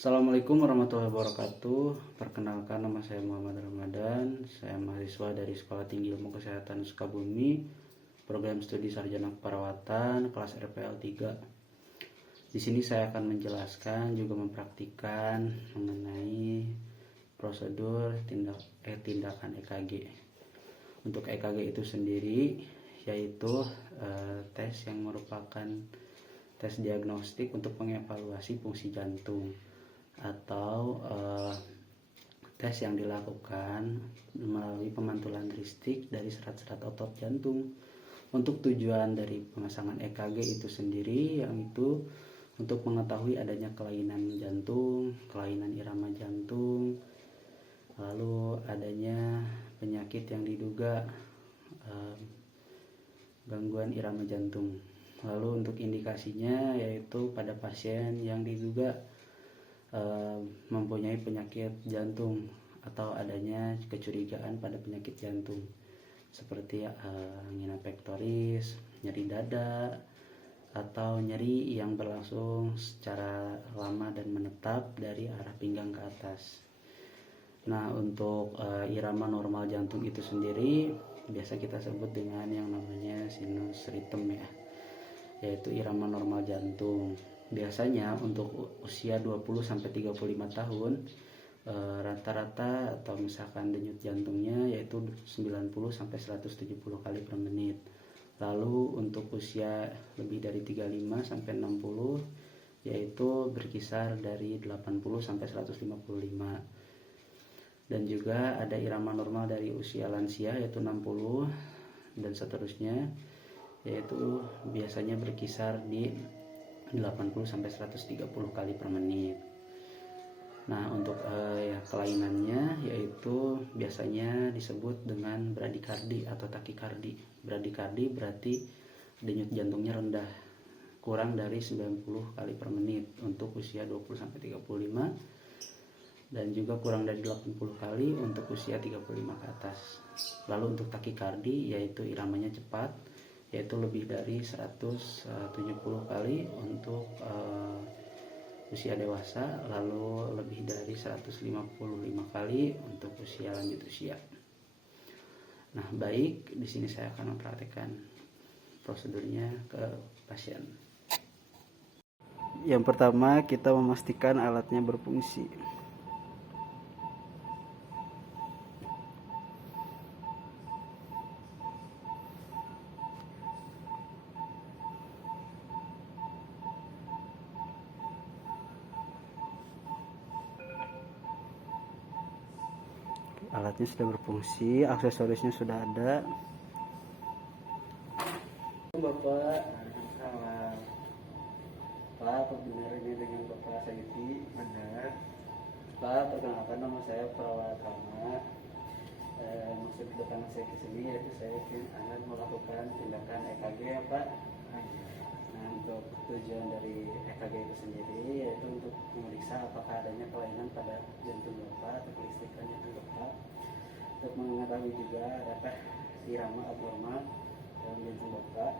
Assalamualaikum warahmatullahi wabarakatuh. Perkenalkan, nama saya Muhammad Ramadan. Saya mahasiswa dari Sekolah Tinggi Ilmu Kesehatan Sukabumi, program studi sarjana keperawatan kelas RPL 3. Di sini saya akan menjelaskan juga mempraktikkan mengenai prosedur tindakan EKG. Untuk EKG itu sendiri yaitu tes yang merupakan tes diagnostik untuk mengevaluasi fungsi jantung, atau tes yang dilakukan melalui pemantulan listrik dari serat-serat otot jantung. Untuk tujuan dari pemasangan EKG itu sendiri yaitu untuk mengetahui adanya kelainan jantung, kelainan irama jantung, lalu adanya penyakit yang diduga gangguan irama jantung. Lalu untuk indikasinya yaitu pada pasien yang diduga mempunyai penyakit jantung atau adanya kecurigaan pada penyakit jantung seperti angina pectoris, nyeri dada, atau nyeri yang berlangsung secara lama dan menetap dari arah pinggang ke atas. Nah, untuk irama normal jantung itu sendiri biasa kita sebut dengan yang namanya sinus rhythm ya, yaitu irama normal jantung. Biasanya untuk usia 20-35 tahun rata-rata atau misalkan denyut jantungnya yaitu 90-170 kali per menit. Lalu untuk usia lebih dari 35-60 yaitu berkisar dari 80-155. Dan juga ada irama normal dari usia lansia yaitu 60 dan seterusnya, yaitu biasanya berkisar di 80-130 kali per menit. Nah, untuk kelainannya yaitu biasanya disebut dengan bradikardi atau takikardi. Bradikardi berarti denyut jantungnya rendah, kurang dari 90 kali per menit untuk usia 20-35, dan juga kurang dari 80 kali untuk usia 35 ke atas. Lalu untuk takikardi yaitu iramanya cepat, yaitu lebih dari 170 kali untuk usia dewasa, lalu lebih dari 155 kali untuk usia lanjut usia. Nah, baik, di sini saya akan mempraktikkan prosedurnya ke pasien. Yang pertama, kita memastikan alatnya berfungsi. Alatnya sudah berfungsi, aksesorisnya sudah ada. Bapak, Pak, benar ini dengan Bapak Saidi? Benar. Pak, perkenalkan, nama saya Perawat Rama. Maksud kedatangan saya ke sini yaitu saya akan melakukan tindakan EKG ya Pak. Nah, untuk tujuan dari EKG itu sendiri yaitu untuk memeriksa apakah adanya kelainan pada jantung Bapak atau kelistrikan jantung Bapak, untuk mengetahui juga adakah irama abnormal dalam jantung Bapak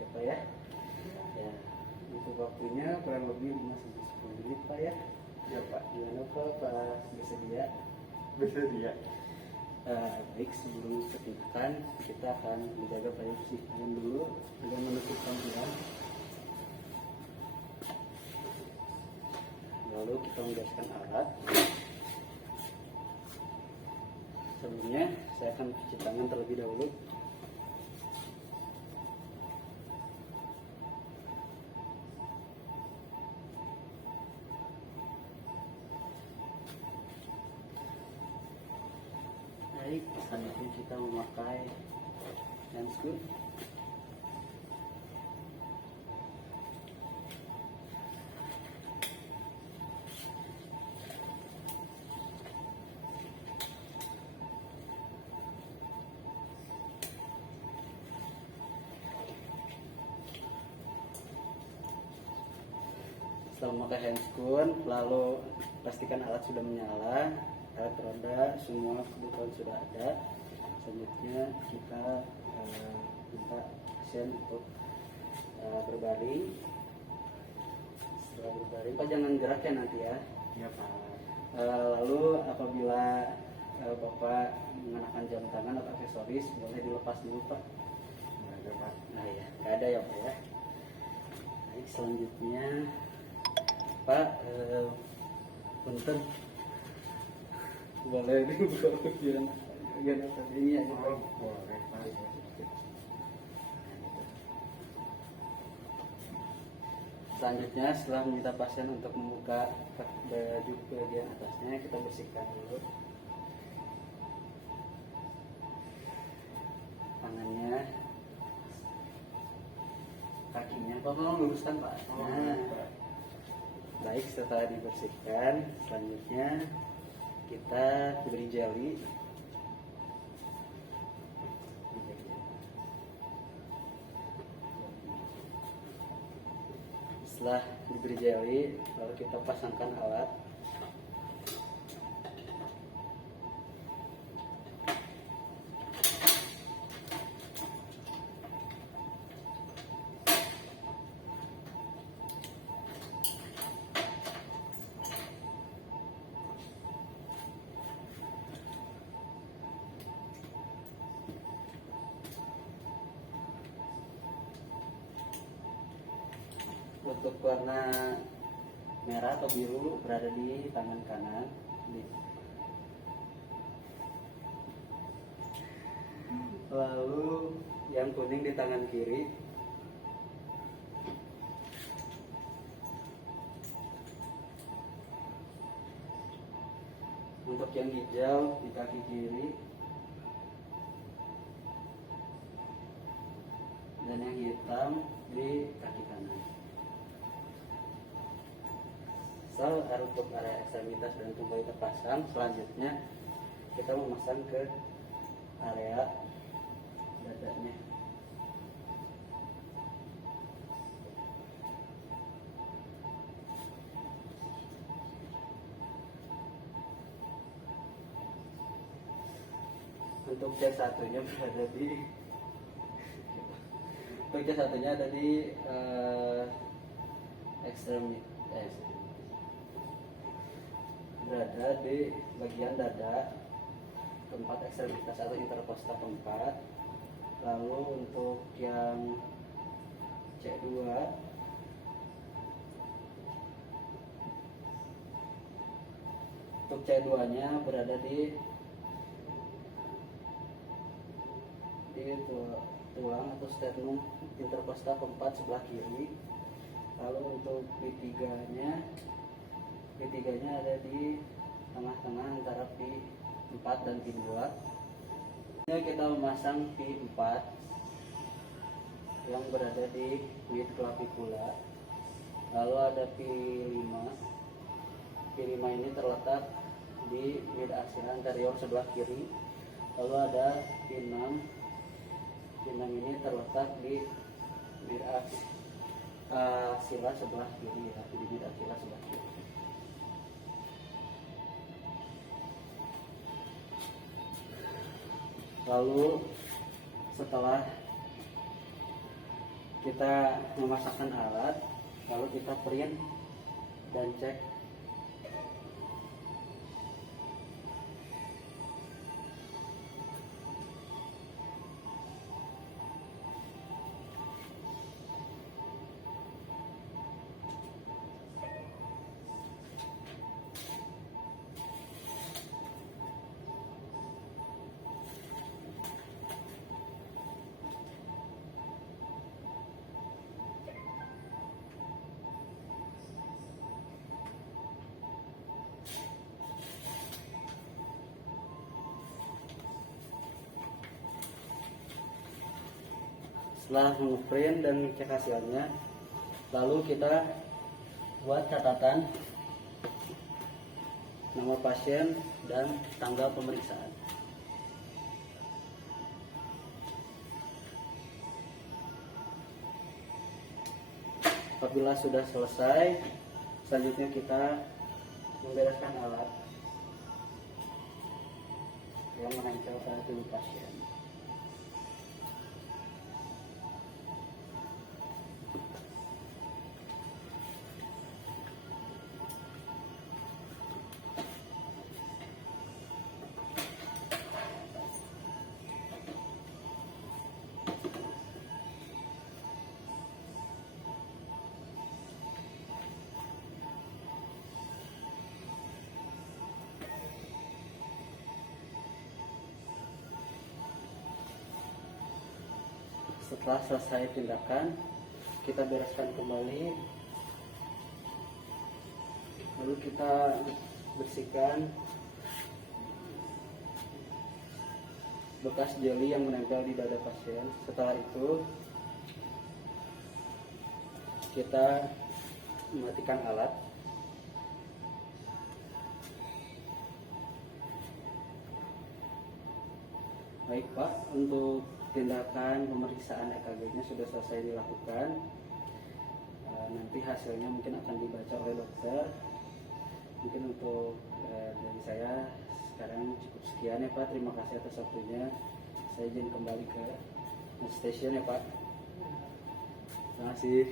ya Pak ya. Ya, untuk waktunya kurang lebih 5-10 menit Pak ya. Ya Pak. Gimana Pak, bersedia? Bersedia. Baik, sebelum ketindakan kita akan menjaga privacy dulu dengan menutup tampilan. Lalu kita menggaskan alat. Sebelumnya saya akan cuci tangan terlebih dahulu. Baik, selanjutnya kita memakai handscoon. Setelah memakai handscoon, lalu pastikan alat sudah menyala, alat roda semua kebutuhan sudah ada. Selanjutnya kita minta pasien untuk berbaring setelah berbaring, Pak jangan gerak ya nanti ya. Iya Pak. Lalu apabila Bapak mengenakan jam tangan atau aksesoris boleh dilepas dulu Pak. Nggak ada Pak. Nah ya, nggak ada ya Pak ya. Baik, selanjutnya Pak, punten boleh dibuka bagian atas ini ya Pak. Oh, boleh Pak. Selanjutnya setelah meminta pasien untuk membuka baju bagian atasnya, kita bersihkan dulu tangannya, kakinya. Pak tolong luruskan Pak. Nah, baik, setelah dibersihkan, selanjutnya kita beri jeli. Setelah diberi jeli, lalu kita pasangkan alat. Untuk warna merah atau biru berada di tangan kanan. Lalu yang kuning di tangan kiri. Untuk yang hijau di kaki kiri. Dan yang hitam di kaki kanan. Untuk area ekstremitas dan tubuh terpasang, selanjutnya kita memasang ke area dadanya. Untuk yang satunya berada di untuk yang satunya ada di ekstremitas, berada di bagian dada, tempat ekstremitas atau interkosta keempat. Lalu untuk yang C2 untuk C2 nya berada di tulang atau sternum interkosta keempat sebelah kiri. Lalu untuk P3 nya ada di tengah-tengah antara P4 dan P2. Ini kita memasang P4 yang berada di mid clavicula. Lalu ada P5. P5 ini terletak di mid axilla anterior sebelah kiri. Lalu ada P6. P6 ini terletak di mid axilla sebelah kiri ya, di mid axilla sebelah kiri. Lalu setelah kita memasangkan alat, lalu kita print dan cek setelah ngeprint dan cek hasilnya, lalu kita buat catatan nama pasien dan tanggal pemeriksaan. Apabila sudah selesai, selanjutnya kita membereskan alat yang menempel pada tubuh pasien. Setelah selesai tindakan, kita bereskan kembali, lalu kita bersihkan bekas jeli yang menempel di dada pasien. Setelah itu kita mematikan alat. Baik Pak, untuk tindakan pemeriksaan EKG-nya sudah selesai dilakukan. Nanti hasilnya mungkin akan dibaca oleh dokter. Mungkin untuk dari saya sekarang cukup sekian ya Pak. Terima kasih atas waktunya. Saya izin kembali ke station ya Pak. Terima kasih.